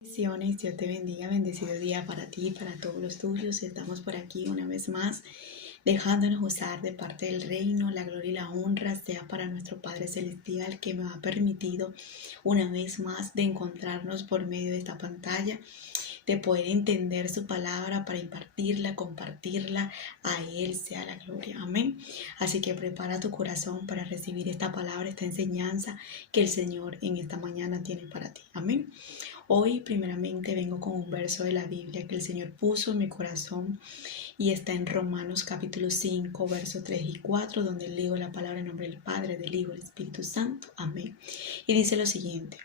Bendiciones, Dios te bendiga, bendecido día para ti y para todos los tuyos. Estamos por aquí una vez más, dejándonos usar de parte del reino. La gloria y la honra sea para nuestro Padre Celestial, que nos ha permitido una vez más de encontrarnos por medio de esta pantalla, de poder entender su palabra para impartirla, compartirla. A Él sea la gloria. Amén. Así que prepara tu corazón para recibir esta palabra, esta enseñanza que el Señor en esta mañana tiene para ti. Amén. Hoy primeramente vengo con un verso de la Biblia que el Señor puso en mi corazón y está en Romanos capítulo 5, versos 3 y 4, donde leo la palabra en nombre del Padre, del Hijo y del Espíritu Santo. Amén. Y dice lo siguiente: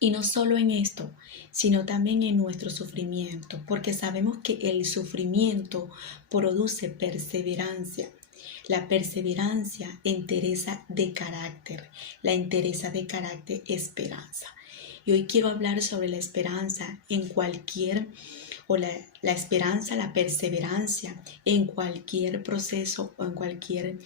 y no solo en esto, sino también en nuestro sufrimiento, porque sabemos que el sufrimiento produce perseverancia. La perseverancia, entereza de carácter. La entereza de carácter, esperanza. Y hoy quiero hablar sobre la esperanza en cualquier, la esperanza, la perseverancia en cualquier proceso o en cualquier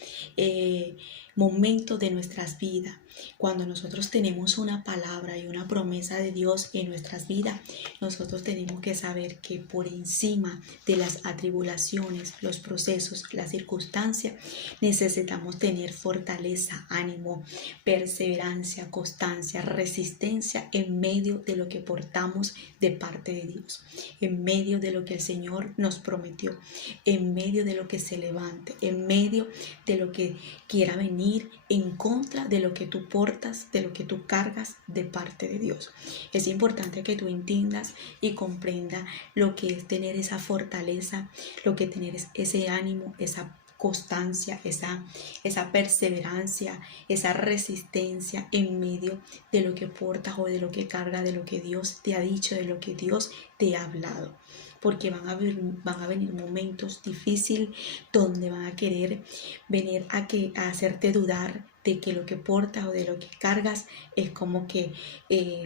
momento de nuestras vidas. Cuando nosotros tenemos una palabra y una promesa de Dios en nuestras vidas, nosotros tenemos que saber que por encima de las atribulaciones, los procesos, las circunstancias, necesitamos tener fortaleza, ánimo, perseverancia, constancia, resistencia en medio de lo que portamos de parte de Dios, en medio de lo que el Señor nos prometió, en medio de lo que se levante, en medio de lo que quiera venir en contra de lo que tú portas, de lo que tú cargas de parte de Dios. Es importante que tú entiendas y comprendas lo que es tener esa fortaleza, lo que tener es ese ánimo, esa constancia, esa perseverancia, esa resistencia en medio de lo que portas o de lo que cargas, de lo que Dios te ha dicho, de lo que Dios te ha hablado. Porque van a venir momentos difíciles donde van a querer venir a hacerte dudar de que lo que portas o de lo que cargas es como que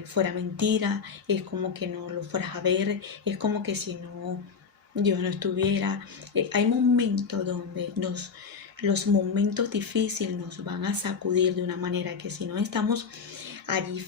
fuera mentira, es como que no lo fueras a ver, es como que si no, Dios no estuviera. Hay momentos donde los momentos difíciles nos van a sacudir de una manera que si no estamos allí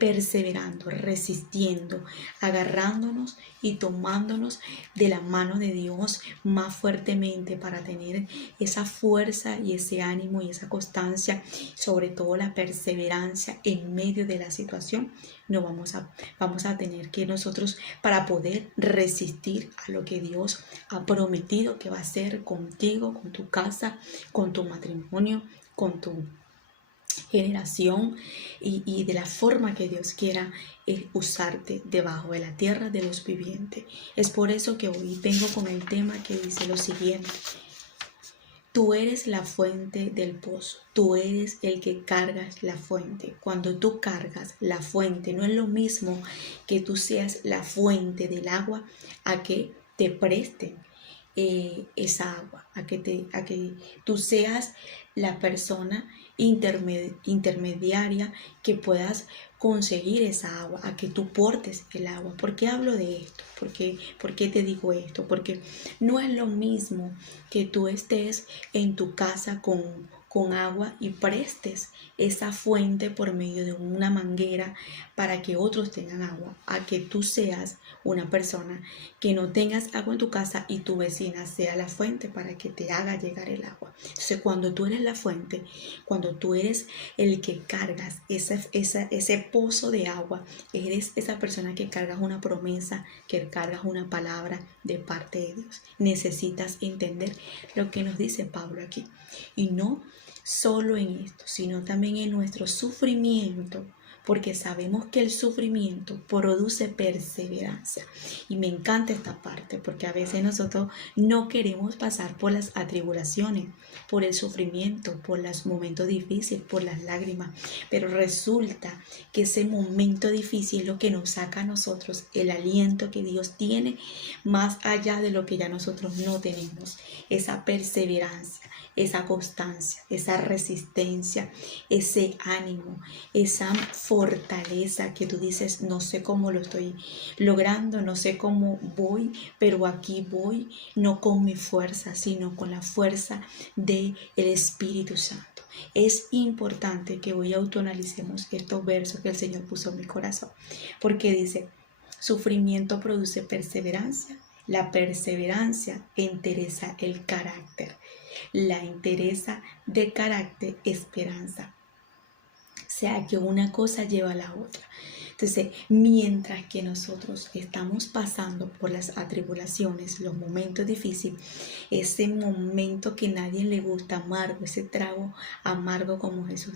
perseverando, resistiendo, agarrándonos y tomándonos de la mano de Dios más fuertemente para tener esa fuerza y ese ánimo y esa constancia, sobre todo la perseverancia en medio de la situación, no vamos a tener que nosotros, para poder resistir a lo que Dios ha prometido que va a hacer contigo, con tu casa, con tu matrimonio, con tu generación y de la forma que Dios quiera usarte debajo de la tierra de los vivientes. Es por eso que hoy vengo con el tema que dice lo siguiente: tú eres la fuente del pozo, tú eres el que cargas la fuente. Cuando tú cargas la fuente, no es lo mismo que tú seas la fuente del agua a que te presten esa agua, a que tú seas la persona intermediaria que puedas conseguir esa agua, a que tú portes el agua. ¿Por qué hablo de esto? ¿Por qué te digo esto? Porque no es lo mismo que tú estés en tu casa con agua y prestes esa fuente por medio de una manguera para que otros tengan agua, a que tú seas una persona que no tengas agua en tu casa y tu vecina sea la fuente para que te haga llegar el agua. Entonces, cuando tú eres la fuente, cuando tú eres el que cargas ese pozo de agua, eres esa persona que cargas una promesa, que cargas una palabra de parte de Dios. Necesitas entender lo que nos dice Pablo aquí. Y no solo en esto, sino también en nuestro sufrimiento, porque sabemos que el sufrimiento produce perseverancia. Y me encanta esta parte, porque a veces nosotros no queremos pasar por las atribulaciones, por el sufrimiento, por los momentos difíciles, por las lágrimas, pero resulta que ese momento difícil es lo que nos saca a nosotros el aliento que Dios tiene más allá de lo que ya nosotros no tenemos. Esa perseverancia, esa constancia, esa resistencia, ese ánimo, esa fortaleza que tú dices: no sé cómo lo estoy logrando, no sé cómo voy, pero aquí voy, no con mi fuerza, sino con la fuerza del Espíritu Santo. Es importante que hoy autoanalicemos estos versos que el Señor puso en mi corazón, porque dice: Sufrimiento produce perseverancia. La perseverancia entereza el carácter. La entereza de carácter, esperanza. O sea que una cosa lleva a la otra. Entonces, mientras que nosotros estamos pasando por las atribulaciones, los momentos difíciles, ese momento que a nadie le gusta, amargo, ese trago amargo como Jesús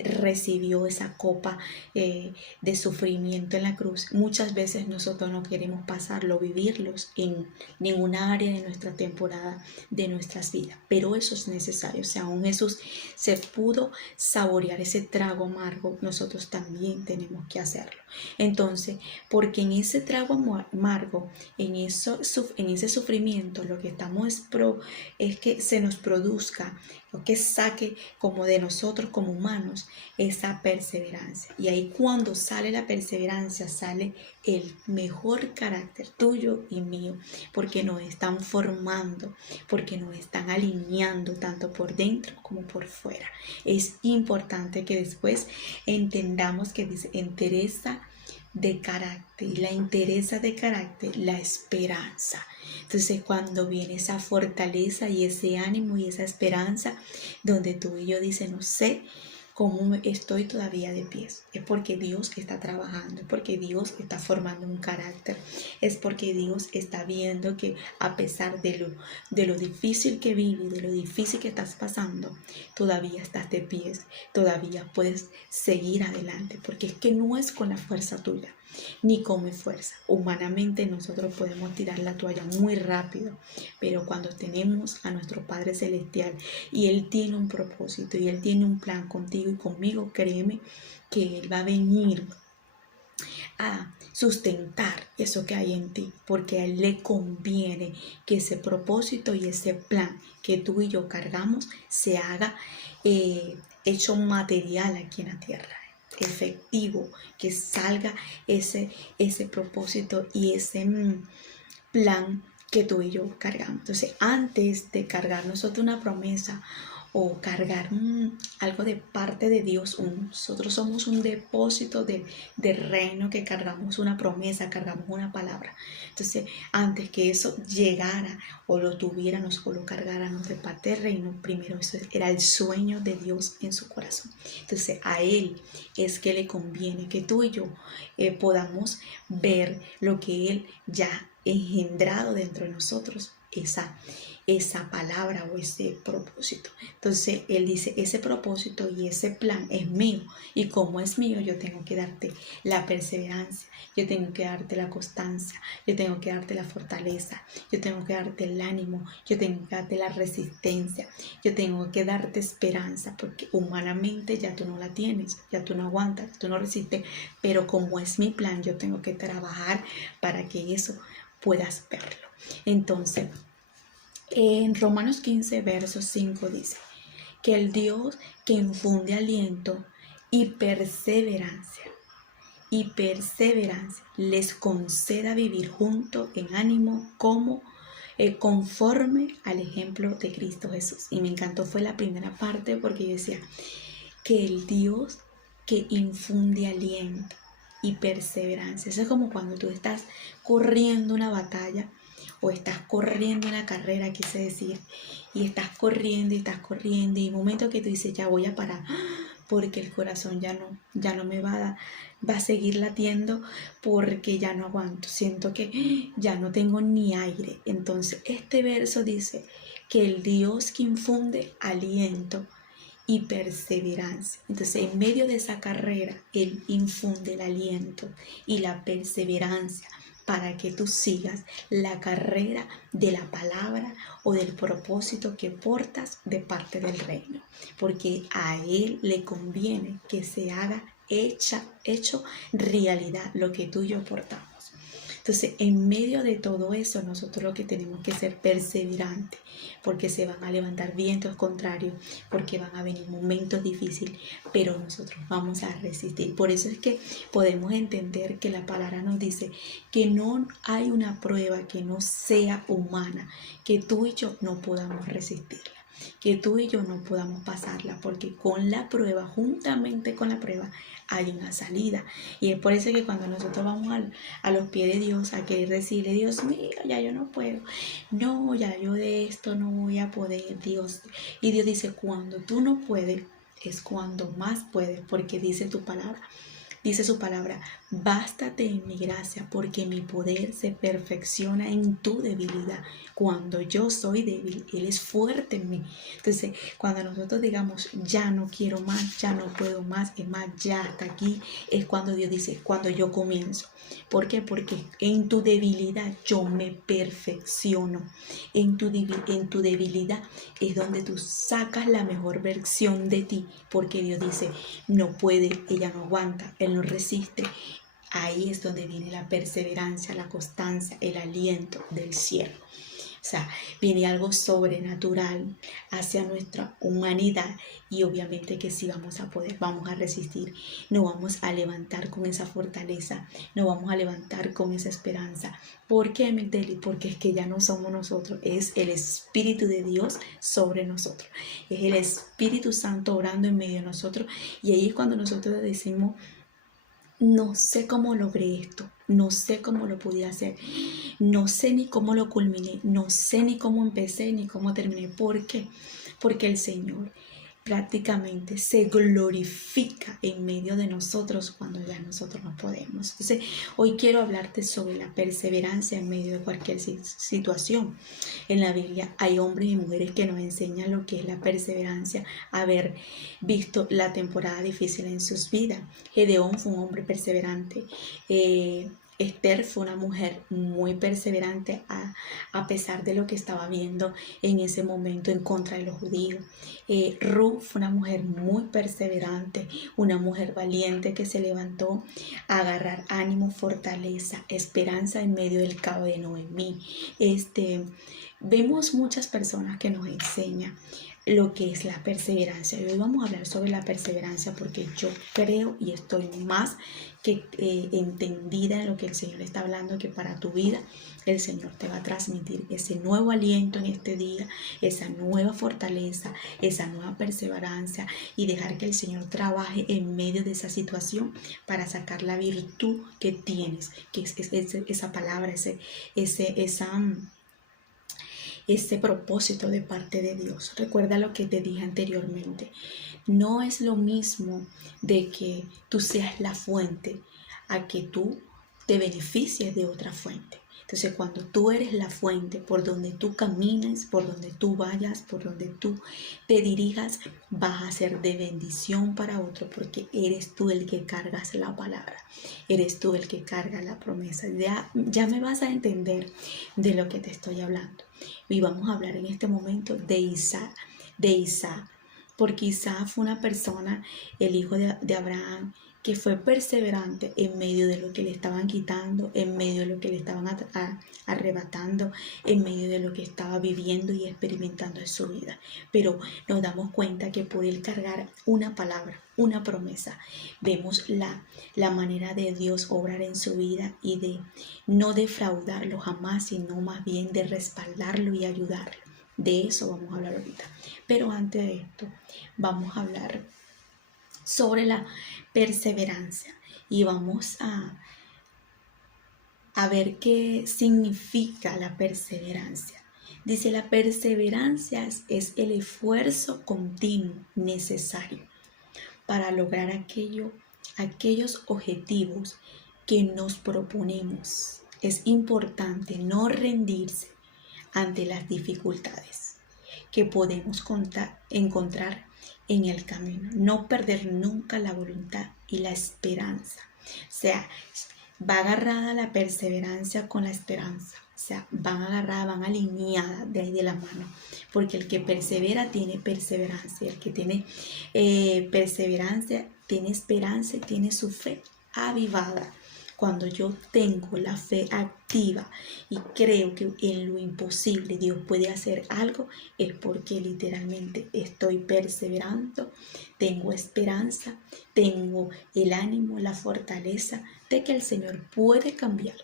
recibió esa copa de sufrimiento en la cruz, muchas veces nosotros no queremos pasarlo, vivirlos en ninguna área de nuestra temporada, de nuestras vidas, pero eso es necesario. O sea, aún Jesús se pudo saborear ese trago amargo, nosotros también tenemos que hacerlo. Entonces, porque en ese trago amargo, en ese sufrimiento, lo que estamos es que se nos produzca, o que saque como de nosotros como humanos esa perseverancia. Y ahí cuando sale la perseverancia, sale el mejor carácter tuyo y mío, porque nos están formando, porque nos están alineando tanto por dentro como por fuera. Es importante que después entendamos que dice entereza de carácter, y la entereza de carácter, la esperanza. Entonces, cuando viene esa fortaleza y ese ánimo y esa esperanza, donde tú y yo dices, no sé cómo estoy todavía de pies, es porque Dios está trabajando, es porque Dios está formando un carácter, es porque Dios está viendo que a pesar de lo difícil que vives, de lo difícil que estás pasando, todavía estás de pies, todavía puedes seguir adelante, porque es que no es con la fuerza tuya, ni con mi fuerza. Humanamente nosotros podemos tirar la toalla muy rápido, pero cuando tenemos a nuestro Padre Celestial y Él tiene un propósito y Él tiene un plan contigo y conmigo, créeme que Él va a venir a sustentar eso que hay en ti, porque a Él le conviene que ese propósito y ese plan que tú y yo cargamos se haga hecho material aquí en la tierra, efectivo, que salga ese propósito y ese plan que tú y yo cargamos. Entonces, antes de cargar nosotros una promesa o cargar algo de parte de Dios, nosotros somos un depósito de reino que cargamos una promesa, cargamos una palabra. Entonces, antes que eso llegara o lo tuviéramos o lo cargáramos de parte del reino, primero eso era el sueño de Dios en su corazón. Entonces, a Él es que le conviene que tú y yo podamos ver lo que Él ya engendrado dentro de nosotros, esa palabra o ese propósito. Entonces Él dice, ese propósito y ese plan es mío, y como es mío, yo tengo que darte la perseverancia, yo tengo que darte la constancia, yo tengo que darte la fortaleza, yo tengo que darte el ánimo, yo tengo que darte la resistencia, yo tengo que darte esperanza, porque humanamente ya tú no la tienes, ya tú no aguantas, tú no resistes, pero como es mi plan, yo tengo que trabajar para que eso puedas verlo. Entonces, en Romanos 15, verso 5 dice que el Dios que infunde aliento y perseverancia les conceda vivir juntos en ánimo como conforme al ejemplo de Cristo Jesús. Y me encantó, fue la primera parte, porque yo decía que el Dios que infunde aliento y perseverancia, eso es como cuando tú estás corriendo una batalla o estás corriendo una carrera, quise decir, y estás corriendo y hay un momento que tú dices, ya voy a parar, porque el corazón ya no me va a seguir latiendo, porque ya no aguanto, siento que ya no tengo ni aire. Entonces este verso dice que el Dios que infunde aliento y perseverancia. Entonces, en medio de esa carrera, Él infunde el aliento y la perseverancia para que tú sigas la carrera de la palabra o del propósito que portas de parte del reino. Porque a Él le conviene que se haga hecho realidad lo que tú y yo portamos. Entonces, en medio de todo eso, nosotros lo que tenemos que ser perseverantes, porque se van a levantar vientos contrarios, porque van a venir momentos difíciles, pero nosotros vamos a resistir. Por eso es que podemos entender que la palabra nos dice que no hay una prueba que no sea humana, que tú y yo no podamos resistirla. que tú y yo no podamos pasarla, porque con la prueba, juntamente con la prueba, hay una salida. Y es por eso que cuando nosotros vamos a los pies de Dios a querer decirle, Dios mío, ya yo no puedo, no, ya yo de esto no voy a poder, Dios. Y Dios dice, cuando tú no puedes, es cuando más puedes, porque dice tu palabra. Dice su palabra, bástate en mi gracia, porque mi poder se perfecciona en tu debilidad. Cuando yo soy débil, Él es fuerte en mí. Entonces, cuando nosotros digamos, ya no quiero más, ya no puedo más, es más, ya hasta aquí, es cuando Dios dice, cuando yo comienzo. ¿Por qué? Porque en tu debilidad yo me perfecciono. En tu debilidad es donde tú sacas la mejor versión de ti, porque Dios dice, no puede, ella no aguanta, Él no resiste. Ahí es donde viene la perseverancia, la constancia, el aliento del cielo. O sea, viene algo sobrenatural hacia nuestra humanidad y obviamente que sí vamos a poder, vamos a resistir, nos vamos a levantar con esa fortaleza, nos vamos a levantar con esa esperanza. ¿Por qué, Migdeli? Porque es que ya no somos nosotros, es el Espíritu de Dios sobre nosotros, es el Espíritu Santo obrando en medio de nosotros y ahí es cuando nosotros decimos, no sé cómo logré esto, no sé cómo lo pude hacer, no sé ni cómo lo culminé, no sé ni cómo empecé ni cómo terminé. ¿Por qué? Porque el Señor prácticamente se glorifica en medio de nosotros cuando ya nosotros no podemos. Entonces, hoy quiero hablarte sobre la perseverancia en medio de cualquier situación. En la Biblia hay hombres y mujeres que nos enseñan lo que es la perseverancia, haber visto la temporada difícil en sus vidas. Gedeón fue un hombre perseverante. Esther fue una mujer muy perseverante a pesar de lo que estaba viendo en ese momento en contra de los judíos. Ruth fue una mujer muy perseverante, una mujer valiente que se levantó a agarrar ánimo, fortaleza, esperanza en medio del caos de Noemí. Vemos muchas personas que nos enseñan lo que es la perseverancia. Y hoy vamos a hablar sobre la perseverancia porque yo creo y estoy más que entendida en lo que el Señor está hablando, que para tu vida el Señor te va a transmitir ese nuevo aliento en este día, esa nueva fortaleza, esa nueva perseverancia y dejar que el Señor trabaje en medio de esa situación para sacar la virtud que tienes, que es esa palabra, ese propósito de parte de Dios. Recuerda lo que te dije anteriormente. No es lo mismo de que tú seas la fuente a que tú te beneficies de otra fuente. Entonces, cuando tú eres la fuente, por donde tú camines, por donde tú vayas, por donde tú te dirijas, vas a ser de bendición para otro porque eres tú el que cargas la palabra, eres tú el que carga la promesa. Ya me vas a entender de lo que te estoy hablando. Y vamos a hablar en este momento de Isaac, porque Isaac fue una persona, el hijo de Abraham, que fue perseverante en medio de lo que le estaban quitando, en medio de lo que le estaban arrebatando, en medio de lo que estaba viviendo y experimentando en su vida. Pero nos damos cuenta que por él cargar una palabra, una promesa, vemos la manera de Dios obrar en su vida y de no defraudarlo jamás, sino más bien de respaldarlo y ayudarlo. De eso vamos a hablar ahorita. Pero antes de esto, vamos a hablar sobre la perseverancia y vamos a ver qué significa la perseverancia. Dice, la perseverancia es el esfuerzo continuo necesario para lograr aquellos objetivos que nos proponemos. Es importante no rendirse ante las dificultades que podemos encontrar en el camino. No perder nunca la voluntad y la esperanza. O sea, va agarrada la perseverancia con la esperanza. O sea, van agarradas, van alineadas de ahí de la mano. Porque el que persevera tiene perseverancia. El que tiene perseverancia tiene esperanza y tiene su fe avivada. Cuando yo tengo la fe activa y creo que en lo imposible Dios puede hacer algo, es porque literalmente estoy perseverando, tengo esperanza, tengo el ánimo, la fortaleza de que el Señor puede cambiar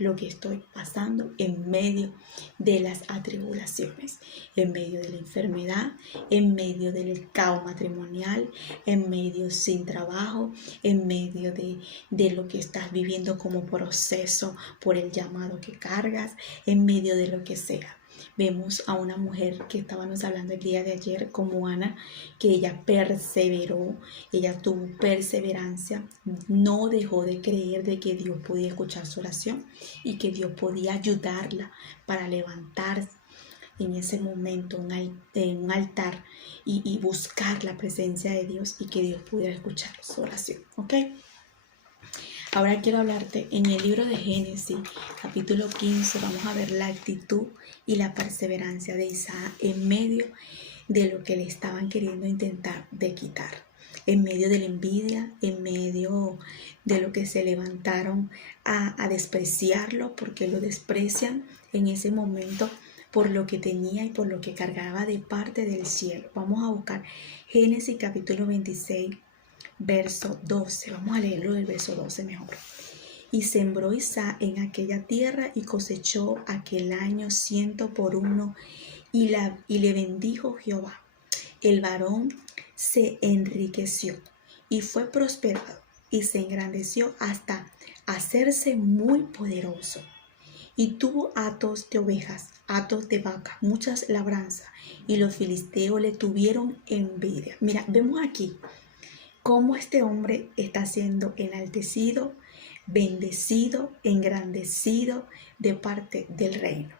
lo que estoy pasando en medio de las atribulaciones, en medio de la enfermedad, en medio del caos matrimonial, en medio sin trabajo, en medio de lo que estás viviendo como proceso por el llamado que cargas, en medio de lo que sea. Vemos a una mujer que estábamos hablando el día de ayer como Ana, que ella perseveró, ella tuvo perseverancia, no dejó de creer de que Dios podía escuchar su oración y que Dios podía ayudarla para levantarse en ese momento en un altar y buscar la presencia de Dios y que Dios pudiera escuchar su oración. ¿Ok? Ahora quiero hablarte en el libro de Génesis, capítulo 15, vamos a ver la actitud y la perseverancia de Isaac en medio de lo que le estaban queriendo intentar de quitar, en medio de la envidia, en medio de lo que se levantaron a despreciarlo, porque lo desprecian en ese momento por lo que tenía y por lo que cargaba de parte del cielo. Vamos a buscar Génesis capítulo 26. Verso 12, vamos a leerlo del verso 12 mejor. Y sembró Isaac en aquella tierra y cosechó aquel año 100 por 1 y le bendijo Jehová. El varón se enriqueció y fue prosperado y se engrandeció hasta hacerse muy poderoso. Y tuvo hatos de ovejas, hatos de vacas, muchas labranzas, y los filisteos le tuvieron envidia. Mira, vemos aquí cómo este hombre está siendo enaltecido, bendecido, engrandecido de parte del reino.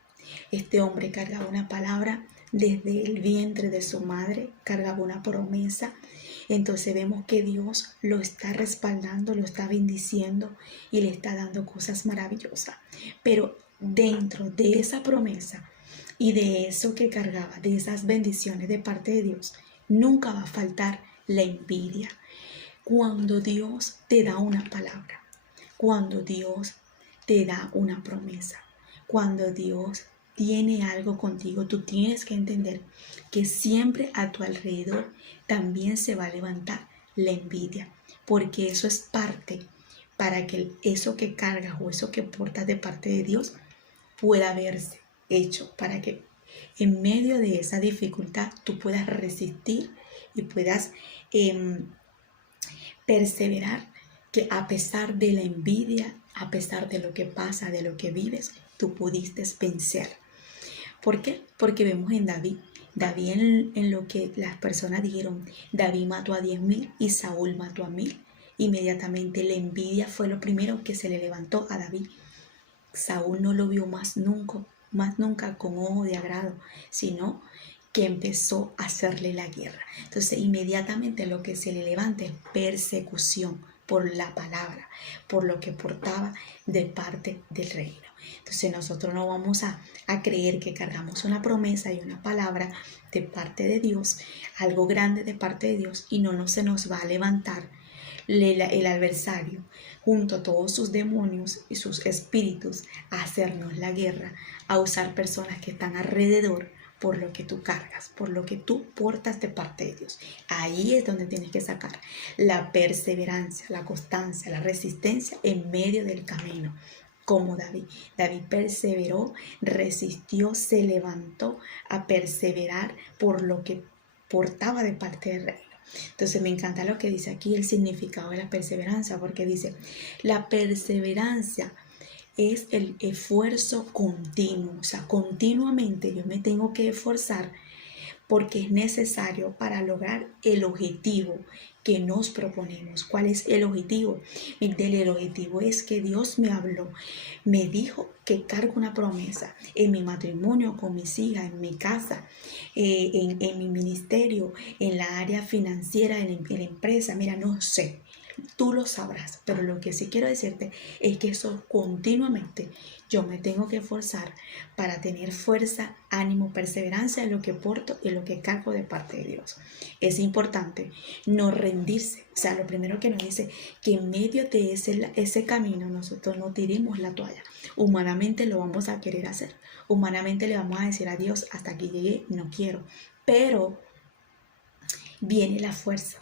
Este hombre cargaba una palabra desde el vientre de su madre, cargaba una promesa. Entonces vemos que Dios lo está respaldando, lo está bendiciendo y le está dando cosas maravillosas. Pero dentro de esa promesa y de eso que cargaba, de esas bendiciones de parte de Dios, nunca va a faltar la envidia. Cuando Dios te da una palabra, cuando Dios te da una promesa, cuando Dios tiene algo contigo, tú tienes que entender que siempre a tu alrededor también se va a levantar la envidia, porque eso es parte para que eso que cargas o eso que portas de parte de Dios pueda verse hecho, para que en medio de esa dificultad tú puedas resistir y puedas perseverar, que a pesar de la envidia, a pesar de lo que pasa, de lo que vives, tú pudiste vencer. ¿Por qué? Porque vemos en David en lo que las personas dijeron, David mató a 10,000 y Saúl mató a 1,000. Inmediatamente la envidia fue lo primero que se le levantó a David. Saúl no lo vio más nunca con ojo de agrado, sino que empezó a hacerle la guerra. Entonces inmediatamente lo que se le levanta es persecución por la palabra, por lo que portaba de parte del reino. Entonces nosotros no vamos a creer que cargamos una promesa y una palabra de parte de Dios, algo grande de parte de Dios, y no se nos va a levantar el adversario junto a todos sus demonios y sus espíritus a hacernos la guerra, a usar personas que están alrededor por lo que tú cargas, por lo que tú portas de parte de Dios. Ahí es donde tienes que sacar la perseverancia, la constancia, la resistencia en medio del camino. Como David. David perseveró, resistió, se levantó a perseverar por lo que portaba de parte del reino. Entonces me encanta lo que dice aquí el significado de la perseverancia, porque dice, la perseverancia es el esfuerzo continuo, o sea, continuamente yo me tengo que esforzar porque es necesario para lograr el objetivo que nos proponemos. ¿Cuál es el objetivo? El objetivo es que Dios me habló, me dijo que cargo una promesa en mi matrimonio, con mis hijas, en mi casa, en mi ministerio, en la área financiera, en la empresa. Mira, no sé. Tú lo sabrás, pero lo que sí quiero decirte es que eso continuamente yo me tengo que esforzar para tener fuerza, ánimo, perseverancia en lo que porto y en lo que cargo de parte de Dios. Es importante no rendirse. O sea, lo primero que nos dice que en medio de ese camino nosotros no tiremos la toalla. Humanamente lo vamos a querer hacer. Humanamente le vamos a decir a Dios, hasta aquí llegué, no quiero. Pero viene la fuerza.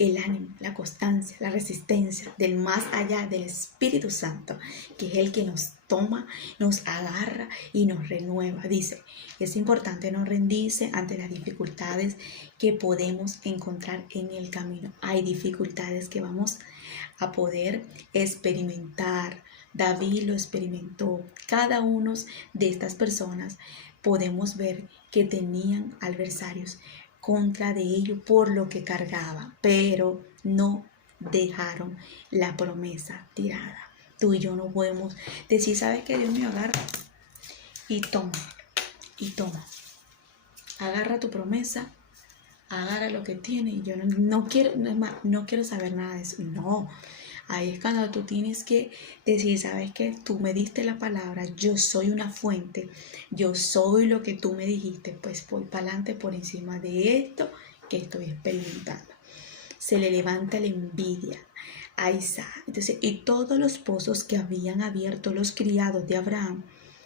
el ánimo, la constancia, la resistencia del más allá del Espíritu Santo, que es el que nos toma, nos agarra y nos renueva. Dice, es importante no rendirse ante las dificultades que podemos encontrar en el camino. Hay dificultades que vamos a poder experimentar. David lo experimentó. Cada uno de estas personas podemos ver que tenían adversarios contra de ellos por lo que cargaba, pero no dejaron la promesa tirada. Tú y yo no podemos decir, ¿sabes qué? Dios mío, agarra y toma, y toma. Agarra tu promesa, agarra lo que tiene y yo no quiero, no es más, no quiero saber nada de eso. No, ahí es cuando tú tienes que decir, ¿sabes qué? Tú me diste la palabra, yo soy una fuente, yo soy lo que tú me dijiste, pues voy para adelante por encima de esto que estoy experimentando. Se le levanta la envidia a Isaac. Entonces, y todos los pozos que habían abierto los criados de Abraham,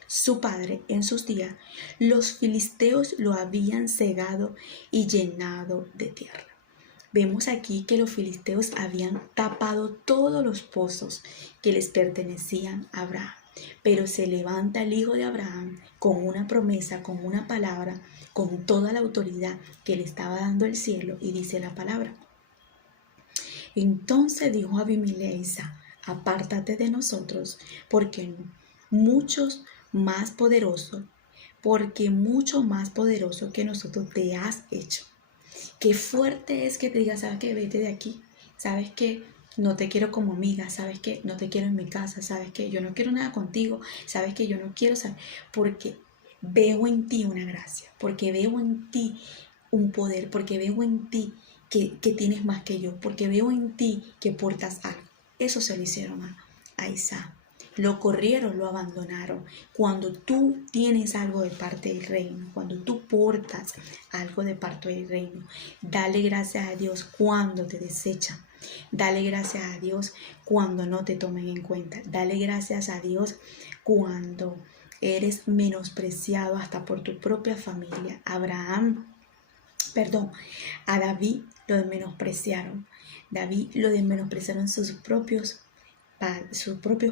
su padre, en sus días, los filisteos lo habían cegado y llenado de tierra. Vemos aquí que los filisteos habían tapado todos los pozos que les pertenecían a Abraham. Pero se levanta el hijo de Abraham con una promesa, con una palabra, con toda la autoridad que le estaba dando el cielo, y dice la palabra. Entonces dijo Abimelech a Isaac, apártate de nosotros, porque mucho más poderoso que nosotros te has hecho. Qué fuerte es que te diga, ¿sabes qué? Vete de aquí. ¿Sabes qué? No te quiero como amiga. ¿Sabes qué? No te quiero en mi casa. ¿Sabes qué? Yo no quiero nada contigo. ¿Sabes qué? Yo no quiero saber. Porque veo en ti una gracia. Porque veo en ti un poder. Porque veo en ti que tienes más que yo. Porque veo en ti que portas algo. Eso se lo hicieron a Isaac. Lo corrieron, lo abandonaron. Cuando tú tienes algo de parte del reino, cuando tú portas algo de parte del reino, dale gracias a Dios cuando te desechan. Dale gracias a Dios cuando no te tomen en cuenta. Dale gracias a Dios cuando eres menospreciado hasta por tu propia familia. A David lo menospreciaron. David lo menospreciaron sus propios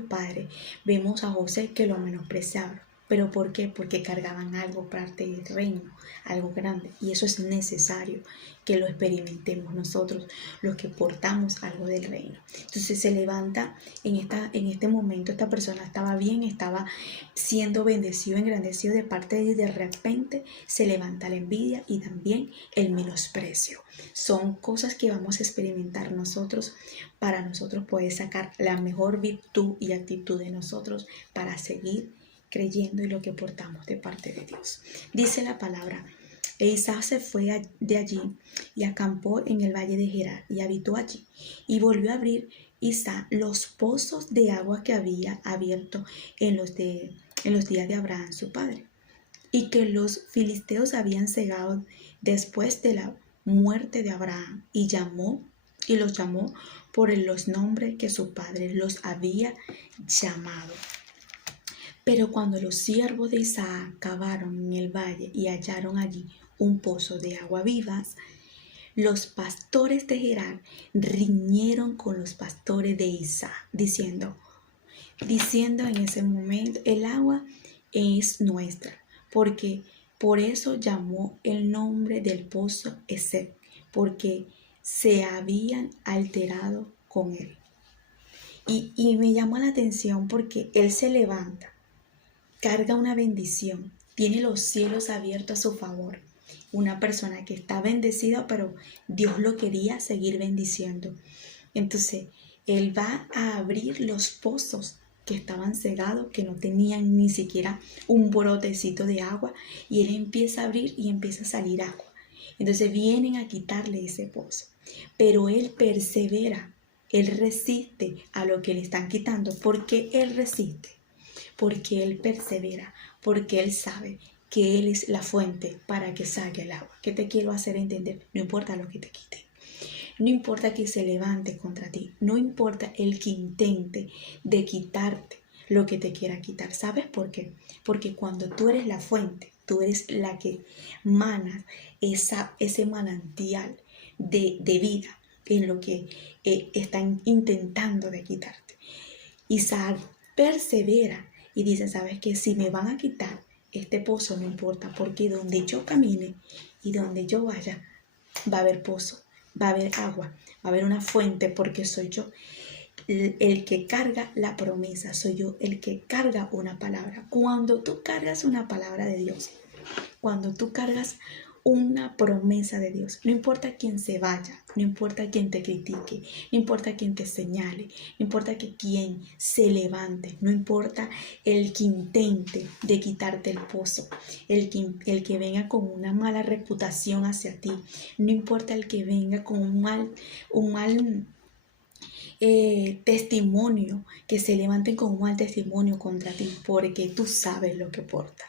padres. Vemos a José que lo menospreciaron. ¿Pero por qué? Porque cargaban algo parte del reino, algo grande. Y eso es necesario que lo experimentemos nosotros, los que portamos algo del reino. Entonces se levanta en este momento, esta persona estaba bien, estaba siendo bendecido, engrandecido de parte de Dios. De repente se levanta la envidia y también el menosprecio. Son cosas que vamos a experimentar nosotros para nosotros poder sacar la mejor virtud y actitud de nosotros para seguir creyendo en lo que portamos de parte de Dios. Dice la palabra, e Isaac se fue de allí y acampó en el valle de Gerar y habitó allí. Y volvió a abrir Isaac los pozos de agua que había abierto en los días de Abraham su padre, y que los filisteos habían cegado después de la muerte de Abraham, y los llamó por los nombres que su padre los había llamado. Pero cuando los siervos de Isaac cavaron en el valle y hallaron allí un pozo de agua vivas, los pastores de Gerar riñeron con los pastores de Isaac, diciendo en ese momento, el agua es nuestra, porque por eso llamó el nombre del pozo Esek, porque se habían alterado con él. Y me llama la atención porque él se levanta, carga una bendición, tiene los cielos abiertos a su favor. Una persona que está bendecida, pero Dios lo quería seguir bendiciendo. Entonces, él va a abrir los pozos que estaban cegados, que no tenían ni siquiera un brotecito de agua, y él empieza a abrir y empieza a salir agua. Entonces vienen a quitarle ese pozo, pero él persevera, él resiste a lo que le están quitando. ¿Por qué él resiste? Porque él persevera, porque él sabe que él es la fuente para que salga el agua. ¿Qué te quiero hacer entender? No importa lo que te quiten. No importa que se levante contra ti. No importa el que intente de quitarte lo que te quiera quitar. ¿Sabes por qué? Porque cuando tú eres la fuente, tú eres la que manas ese manantial de vida. en lo que están intentando de quitarte. Isaac persevera y dice, ¿sabes qué? Si me van a quitar este pozo, no importa, porque donde yo camine y donde yo vaya, va a haber pozo, va a haber agua, va a haber una fuente, porque soy yo el que carga la promesa, soy yo el que carga una palabra. Cuando tú cargas una palabra de Dios, cuando tú cargas una promesa de Dios, no importa quién se vaya, no importa quién te critique, no importa quién te señale, no importa que quién se levante, no importa el que intente de quitarte el pozo, el que venga con una mala reputación hacia ti, no importa el que venga con un mal testimonio, que se levanten con un mal testimonio contra ti, porque tú sabes lo que porta,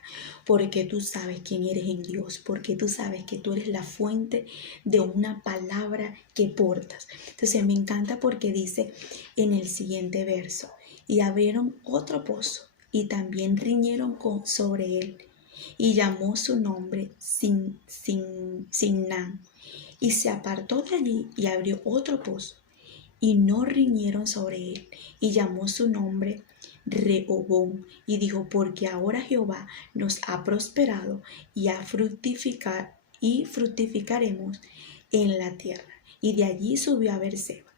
porque tú sabes quién eres en Dios, porque tú sabes que tú eres la fuente de una palabra que portas. Entonces me encanta porque dice en el siguiente verso, y abrieron otro pozo y también riñeron sobre él, y llamó su nombre Sinnán, y se apartó de allí y abrió otro pozo y no riñeron sobre él, y llamó su nombre Rehobón, y dijo, porque ahora Jehová nos ha prosperado y fructificaremos en la tierra. Y de allí subió a Beerseba.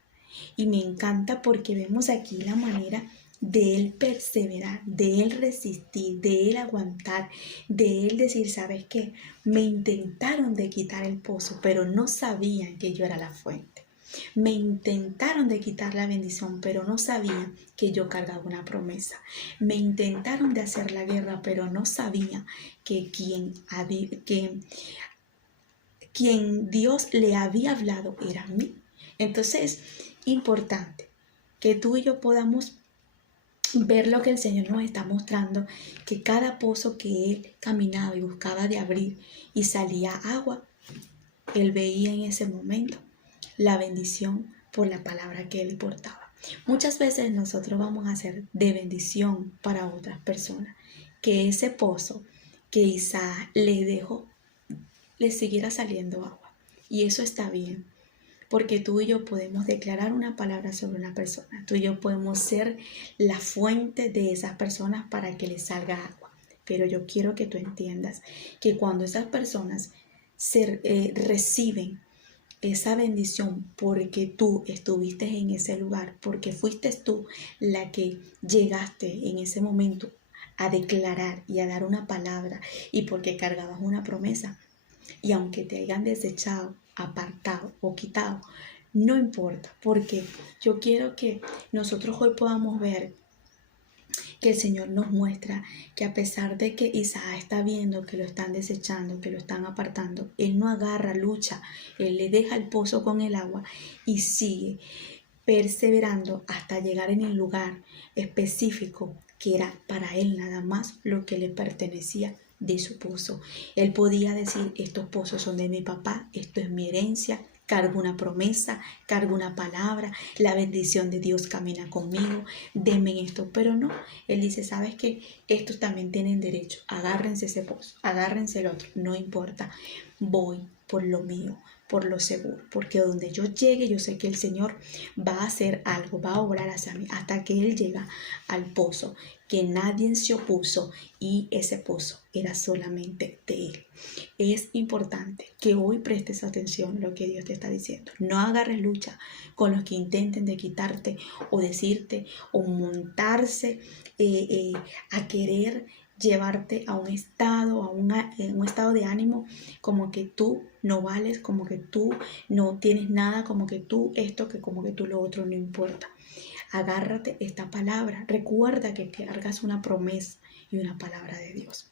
Y me encanta porque vemos aquí la manera de él perseverar, de él resistir, de él aguantar, de él decir, ¿sabes qué? Me intentaron de quitar el pozo, pero no sabían que yo era la fuente. Me intentaron de quitar la bendición, pero no sabían que yo cargaba una promesa. Me intentaron de hacer la guerra, pero no sabían que quien Dios le había hablado era a mí. Entonces, importante que tú y yo podamos ver lo que el Señor nos está mostrando, que cada pozo que Él caminaba y buscaba de abrir y salía agua, Él veía en ese momento la bendición por la palabra que Él portaba. Muchas veces nosotros vamos a ser de bendición para otras personas, que ese pozo que Isaac le dejó, le siguiera saliendo agua. Y eso está bien, porque tú y yo podemos declarar una palabra sobre una persona. Tú y yo podemos ser la fuente de esas personas para que les salga agua. Pero yo quiero que tú entiendas que cuando esas personas reciben esa bendición porque tú estuviste en ese lugar, porque fuiste tú la que llegaste en ese momento a declarar y a dar una palabra, y porque cargabas una promesa, y aunque te hayan desechado, apartado o quitado, no importa, porque yo quiero que nosotros hoy podamos ver que el Señor nos muestra que a pesar de que Isaac está viendo que lo están desechando, que lo están apartando, él no agarra, lucha, él le deja el pozo con el agua y sigue perseverando hasta llegar en el lugar específico que era para él nada más lo que le pertenecía de su pozo. Él podía decir, estos pozos son de mi papá, esto es mi herencia, cargo una promesa, cargo una palabra, la bendición de Dios camina conmigo, denme esto, pero no, Él dice, ¿sabes qué? Estos también tienen derecho, agárrense ese pozo, agárrense el otro, no importa, voy por lo mío, por lo seguro, porque donde yo llegue, yo sé que el Señor va a hacer algo, va a obrar hacia mí, hasta que Él llega al pozo, que nadie se opuso, y ese pozo era solamente de Él. Es importante que hoy prestes atención a lo que Dios te está diciendo. No agarres lucha con los que intenten de quitarte o decirte o montarse a querer llevarte a un estado, un estado de ánimo como que tú no vales, como que tú no tienes nada, como que tú esto, que como que tú lo otro, no importa. Agárrate esta palabra. Recuerda que cargas una promesa y una palabra de Dios,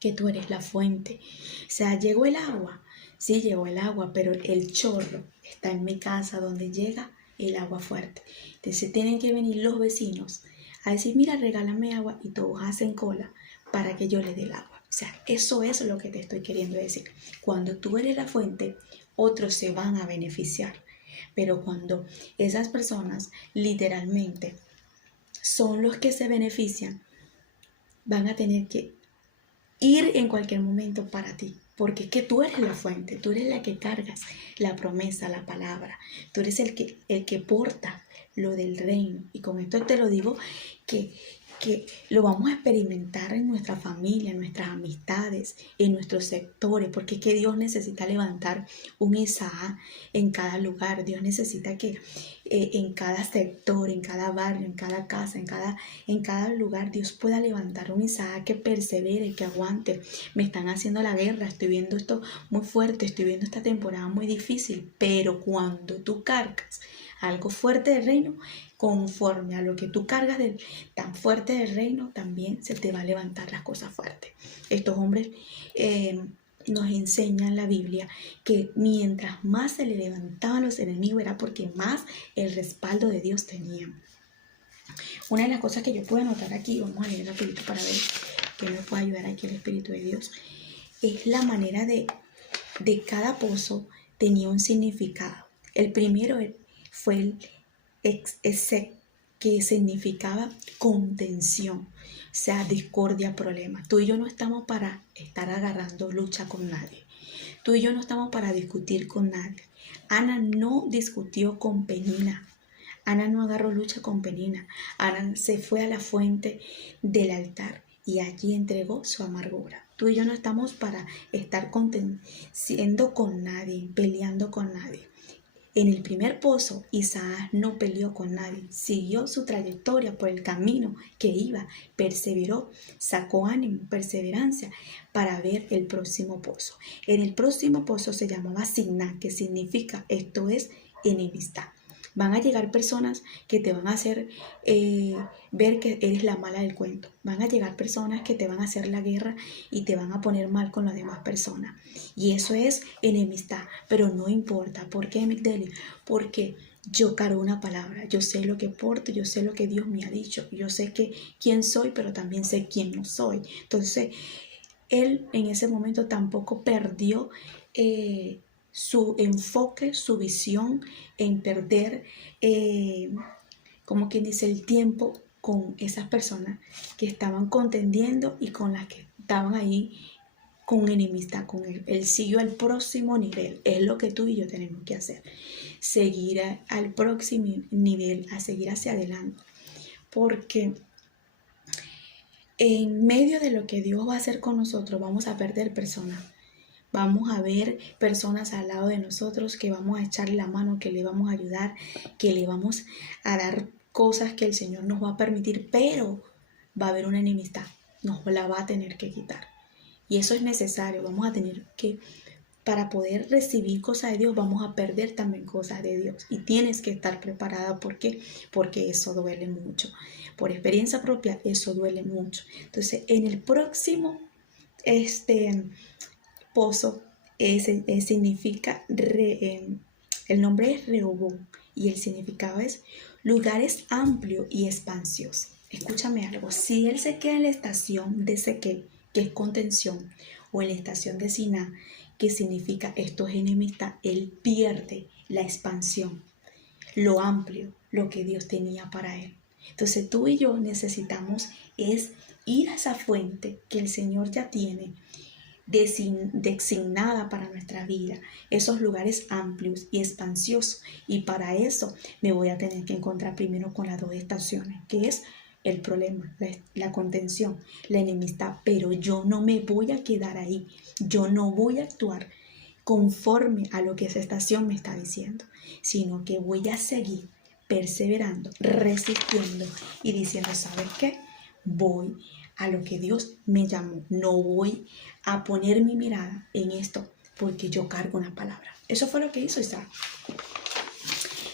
que tú eres la fuente. O sea, llegó el agua, sí llegó el agua, pero el chorro está en mi casa donde llega el agua fuerte. Entonces tienen que venir los vecinos a decir, mira, regálame agua, y todos hacen cola para que yo le dé el agua. O sea, eso es lo que te estoy queriendo decir. Cuando tú eres la fuente, otros se van a beneficiar. Pero cuando esas personas literalmente son los que se benefician, van a tener que ir en cualquier momento para ti, porque es que tú eres la fuente, tú eres la que cargas la promesa, la palabra, tú eres el que porta lo del reino. Y con esto te lo digo que, que lo vamos a experimentar en nuestra familia, en nuestras amistades, en nuestros sectores, porque es que Dios necesita levantar un Isaac en cada lugar. Dios necesita que en cada sector, en cada barrio, en cada casa, en cada lugar, Dios pueda levantar un Isaac que persevere, que aguante. Me están haciendo la guerra, estoy viendo esto muy fuerte, estoy viendo esta temporada muy difícil, pero cuando tú cargas algo fuerte del reino, conforme a lo que tú cargas tan fuerte del reino, también se te va a levantar las cosas fuertes. Estos hombres nos enseñan la Biblia que mientras más se le levantaban los enemigos era porque más el respaldo de Dios tenían. Una de las cosas que yo puedo anotar aquí, vamos a leer rapidito para ver qué me puede ayudar aquí el Espíritu de Dios, es la manera de cada pozo tenía un significado. El primero fue el ese que significaba contención, o sea, discordia, problema. Tú y yo no estamos para estar agarrando lucha con nadie. Tú y yo no estamos para discutir con nadie. Ana no discutió con Penina. Ana no agarró lucha con Penina. Ana se fue a la fuente del altar y allí entregó su amargura. Tú y yo no estamos para estar siendo con nadie, peleando con nadie. En el primer pozo, Isaac no peleó con nadie, siguió su trayectoria por el camino que iba, perseveró, sacó ánimo, perseverancia para ver el próximo pozo. En el próximo pozo se llamaba Signá, que significa, esto es enemistad. Van a llegar personas que te van a hacer ver que eres la mala del cuento. Van a llegar personas que te van a hacer la guerra y te van a poner mal con las demás personas. Y eso es enemistad, pero no importa. ¿Por qué, Migdeli? Porque yo cargo una palabra. Yo sé lo que porto, yo sé lo que Dios me ha dicho. Yo sé quién soy, pero también sé quién no soy. Entonces, él en ese momento tampoco perdió su enfoque, su visión en perder, como quien dice, el tiempo con esas personas que estaban contendiendo y con las que estaban ahí con enemistad con él. Él siguió al próximo nivel. Es lo que tú y yo tenemos que hacer. Seguir al próximo nivel, a seguir hacia adelante. Porque en medio de lo que Dios va a hacer con nosotros, vamos a perder personas. Vamos a ver personas al lado de nosotros que vamos a echarle la mano, que le vamos a ayudar, que le vamos a dar cosas que el Señor nos va a permitir, pero va a haber una enemistad, nos la va a tener que quitar. Y eso es necesario, vamos a tener que, para poder recibir cosas de Dios, vamos a perder también cosas de Dios. Y tienes que estar preparada, ¿por qué? Porque eso duele mucho. Por experiencia propia, eso duele mucho. Entonces, en el próximo, pozo significa, el nombre es Rehobón y el significado es lugares amplios y espaciosos. Escúchame algo, si él se queda en la estación de Sequel, que es contención, o en la estación de Siná, que significa esto es enemistad, él pierde la expansión, lo amplio, lo que Dios tenía para él. Entonces tú y yo necesitamos es ir a esa fuente que el Señor ya tiene designada para nuestra vida, esos lugares amplios y expansiosos. Y para eso me voy a tener que encontrar primero con las dos estaciones, que es el problema, la contención, la enemistad. Pero yo no me voy a quedar ahí, yo no voy a actuar conforme a lo que esa estación me está diciendo, sino que voy a seguir perseverando, resistiendo y diciendo, ¿sabes qué? Voy a lo que Dios me llamó. No voy a poner mi mirada en esto porque yo cargo una palabra. Eso fue lo que hizo Isaac.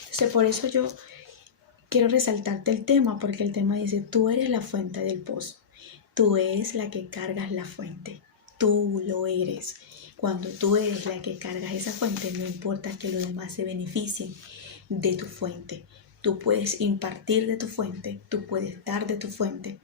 Entonces, por eso yo quiero resaltarte el tema, porque el tema dice, tú eres la fuente del pozo. Tú eres la que cargas la fuente. Tú lo eres. Cuando tú eres la que cargas esa fuente, no importa que los demás se beneficien de tu fuente. Tú puedes impartir de tu fuente, tú puedes dar de tu fuente,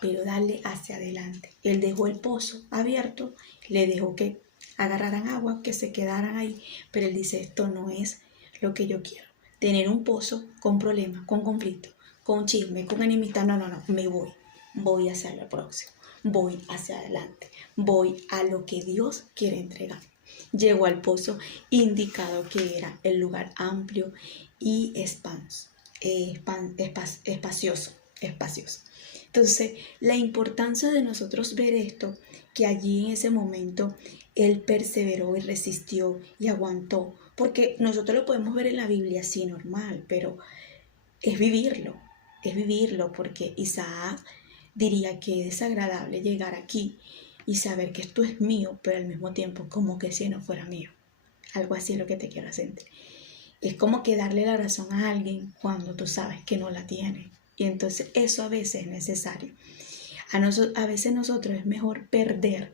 pero darle hacia adelante. Él dejó el pozo abierto, le dejó que agarraran agua, que se quedaran ahí, pero él dice, esto no es lo que yo quiero. Tener un pozo con problemas, con conflicto, con chisme, con enemistad, no, me voy a hacer lo próximo. voy hacia adelante, voy a lo que Dios quiere entregar. Llegó al pozo indicado, que era el lugar amplio y espacioso. Entonces, la importancia de nosotros ver esto, que allí en ese momento él perseveró y resistió y aguantó, porque nosotros lo podemos ver en la Biblia así normal, pero es vivirlo, porque Isaac diría que es desagradable llegar aquí y saber que esto es mío, pero al mismo tiempo como que si no fuera mío. Algo así es lo que te quiero hacer. Es como que darle la razón a alguien cuando tú sabes que no la tiene. Y entonces eso a veces es necesario. A veces nosotros es mejor perder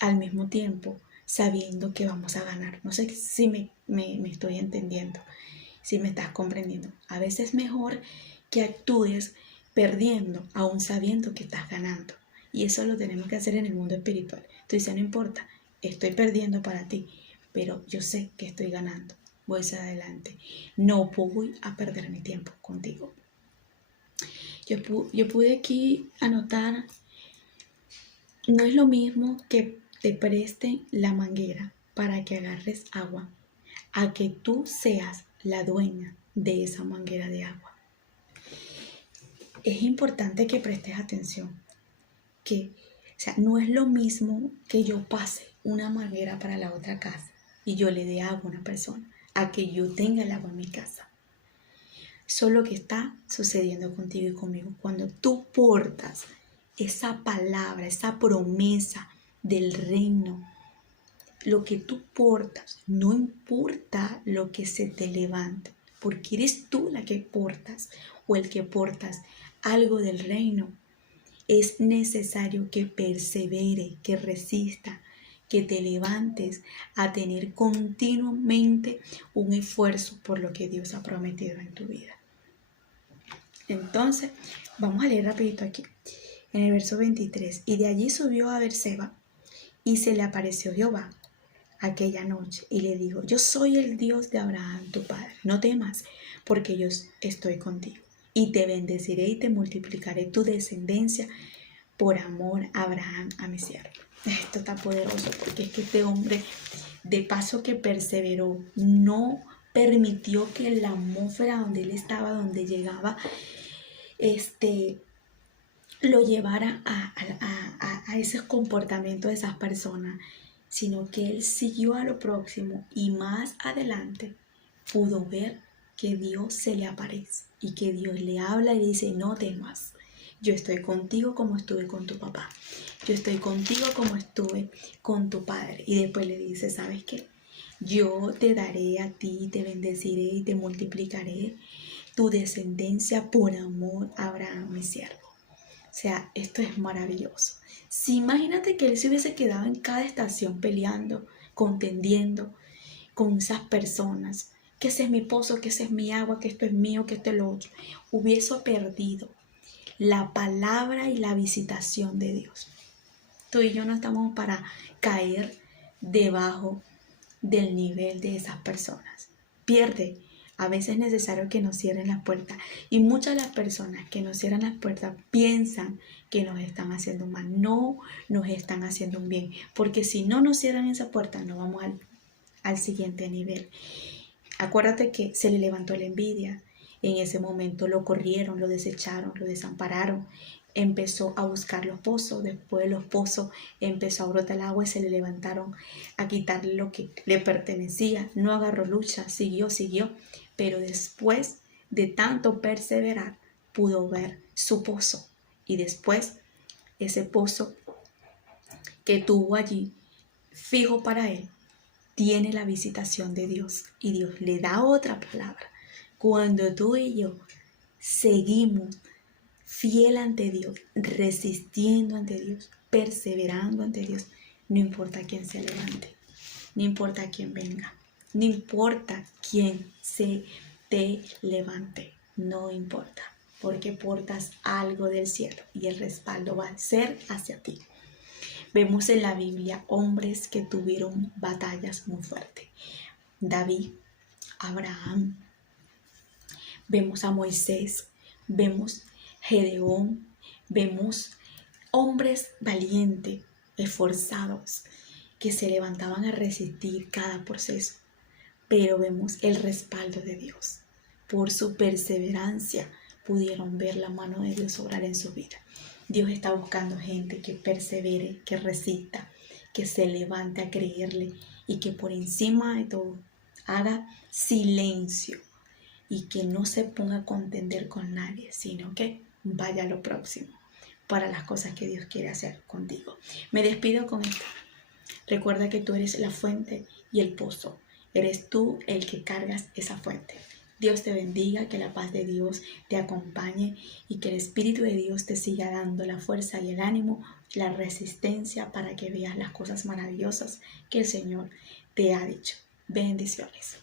al mismo tiempo sabiendo que vamos a ganar. No sé si me estoy entendiendo, si me estás comprendiendo. A veces es mejor que actúes perdiendo aún sabiendo que estás ganando. Y eso lo tenemos que hacer en el mundo espiritual. Tú dices, no importa, estoy perdiendo para ti, pero yo sé que estoy ganando. Voy hacia adelante. No voy a perder mi tiempo contigo. Yo pude aquí anotar, no es lo mismo que te presten la manguera para que agarres agua, a que tú seas la dueña de esa manguera de agua. Es importante que prestes atención, no es lo mismo que yo pase una manguera para la otra casa y yo le dé agua a una persona, a que yo tenga el agua en mi casa. Eso es lo que está sucediendo contigo y conmigo. Cuando tú portas esa palabra, esa promesa del reino, lo que tú portas, no importa lo que se te levante, porque eres tú la que portas o el que portas algo del reino. Es necesario que persevere, que resista, que te levantes a tener continuamente un esfuerzo por lo que Dios ha prometido en tu vida. Entonces, vamos a leer rapidito aquí, en el verso 23. Y de allí subió a Beerseba, y se le apareció Jehová aquella noche, y le dijo, yo soy el Dios de Abraham, tu padre. No temas, porque yo estoy contigo. Y te bendeciré y te multiplicaré tu descendencia por amor a Abraham, a mi siervo. Esto está poderoso, porque es que este hombre, de paso que perseveró, no permitió que la atmósfera donde él estaba, donde llegaba, lo llevara a ese comportamiento de esas personas, sino que él siguió a lo próximo, y más adelante pudo ver que Dios se le aparece y que Dios le habla y le dice, no temas, yo estoy contigo como estuve con tu papá, yo estoy contigo como estuve con tu padre. Y después le dice, ¿sabes qué? Yo te daré a ti, te bendeciré y te multiplicaré tu descendencia por amor a Abraham, mi siervo. O sea, esto es maravilloso. Si imagínate que él se hubiese quedado en cada estación peleando, contendiendo con esas personas, que ese es mi pozo, que ese es mi agua, que esto es mío, que esto es lo otro, hubiese perdido la palabra y la visitación de Dios. Tú y yo no estamos para caer debajo del nivel de esas personas. Pierde. A veces es necesario que nos cierren las puertas, y muchas de las personas que nos cierran las puertas piensan que nos están haciendo un mal. No nos están haciendo un bien, porque si no nos cierran esa puerta no vamos al siguiente nivel. Acuérdate que se le levantó la envidia. En ese momento lo corrieron, lo desecharon, lo desampararon. Empezó a buscar los pozos. Después de los pozos empezó a brotar el agua y se le levantaron a quitarle lo que le pertenecía. No agarró lucha, siguió. Pero después de tanto perseverar, pudo ver su pozo. Y después ese pozo que tuvo allí, fijo para él, tiene la visitación de Dios, y Dios le da otra palabra. Cuando tú y yo seguimos fiel ante Dios, resistiendo ante Dios, perseverando ante Dios, no importa quién se levante, no importa quién venga, no importa quién se te levante, no importa, porque portas algo del cielo y el respaldo va a ser hacia ti. Vemos en la Biblia hombres que tuvieron batallas muy fuertes. David, Abraham, vemos a Moisés, vemos Gedeón, vemos hombres valientes, esforzados, que se levantaban a resistir cada proceso. Pero vemos el respaldo de Dios. Por su perseverancia pudieron ver la mano de Dios obrar en su vida. Dios está buscando gente que persevere, que resista, que se levante a creerle y que por encima de todo haga silencio y que no se ponga a contender con nadie, sino que vaya a lo próximo para las cosas que Dios quiere hacer contigo. Me despido con esto. Recuerda que tú eres la fuente y el pozo. Eres tú el que cargas esa fuente. Dios te bendiga, que la paz de Dios te acompañe y que el Espíritu de Dios te siga dando la fuerza y el ánimo, la resistencia para que veas las cosas maravillosas que el Señor te ha dicho. Bendiciones.